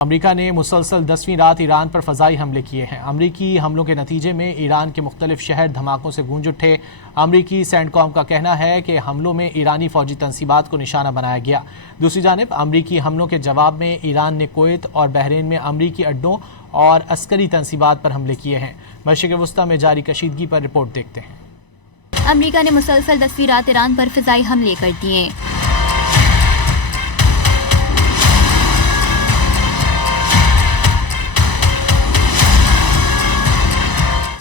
امریکہ نے مسلسل 10ویں رات ایران پر فضائی حملے کیے ہیں۔ امریکی حملوں کے نتیجے میں ایران کے مختلف شہر دھماکوں سے گونج اٹھے۔ امریکی سینٹ کام کا کہنا ہے کہ حملوں میں ایرانی فوجی تنصیبات کو نشانہ بنایا گیا۔ دوسری جانب امریکی حملوں کے جواب میں ایران نے کویت اور بحرین میں امریکی اڈوں اور عسکری تنصیبات پر حملے کیے ہیں۔ مشرق وسطیٰ میں جاری کشیدگی پر رپورٹ دیکھتے ہیں۔ امریکہ نے مسلسل 10ویں رات ایران پر فضائی حملے کر دیے۔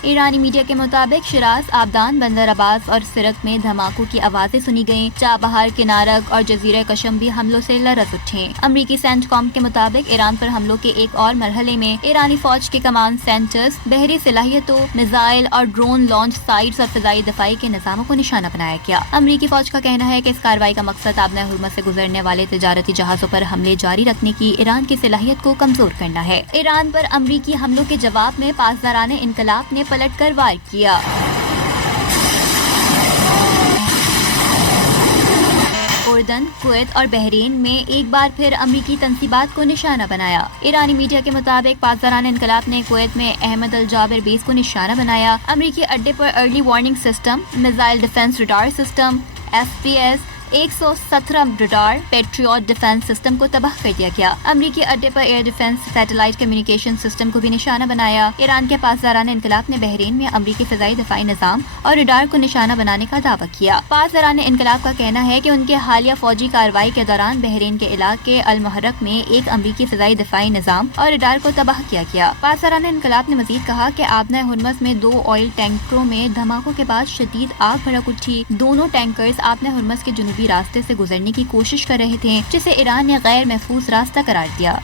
ایرانی میڈیا کے مطابق شیراز، آبدان، بندر عباس اور سرک میں دھماکوں کی آوازیں سنی گئیں۔ چابہار، کنارک اور جزیرہ کشم بھی حملوں سے لرز اٹھے۔ امریکی سینٹ کام کے مطابق ایران پر حملوں کے ایک اور مرحلے میں ایرانی فوج کے کمانڈ سینٹرز، بحری صلاحیتوں، میزائل اور ڈرون لانچ سائٹس اور فضائی دفاعی کے نظاموں کو نشانہ بنایا گیا۔ امریکی فوج کا کہنا ہے کہ اس کارروائی کا مقصد آبنہ ہرمز سے گزرنے والے تجارتی جہازوں پر حملے جاری رکھنے کی ایران کی صلاحیت کو کمزور کرنا ہے۔ ایران پر امریکی حملوں کے جواب میں پاسداران انقلاب نے پلٹ کر وار کیا۔ اردن، کویت اور بحرین میں ایک بار پھر امریکی تنصیبات کو نشانہ بنایا۔ ایرانی میڈیا کے مطابق پاسداران انقلاب نے کویت میں احمد الجابر بیس کو نشانہ بنایا۔ امریکی اڈے پر early warning system, missile defence radar system, FPS 117 radar Patriot defence system کو تباہ کر دیا گیا۔ امریکی اڈے پر air defence satellite communication system کو بھی نشانہ بنایا۔ ایران کے پاسداران انقلاب نے بحرین میں امریکی فضائی دفاعی نظام اور ریڈار کو نشانہ بنانے کا دعویٰ کیا۔ پاسداران انقلاب کا کہنا ہے کہ ان کے حالیہ فوجی کارروائی کے دوران بحرین کے علاقے المحرق میں ایک امریکی فضائی دفاعی نظام اور ریڈار کو تباہ کیا گیا۔ پاسداران انقلاب نے مزید کہا کہ آبنہ ہرمز میں 2 آئل ٹینکروں میں دھماکوں کے بعد شدید آگ بھڑک اٹھی۔ دونوں ٹینکرز آبنہ ہرمز کے جنوبی راستے سے گزرنے کی کوشش کر رہے تھے، جسے ایران نے غیر محفوظ راستہ قرار دیا۔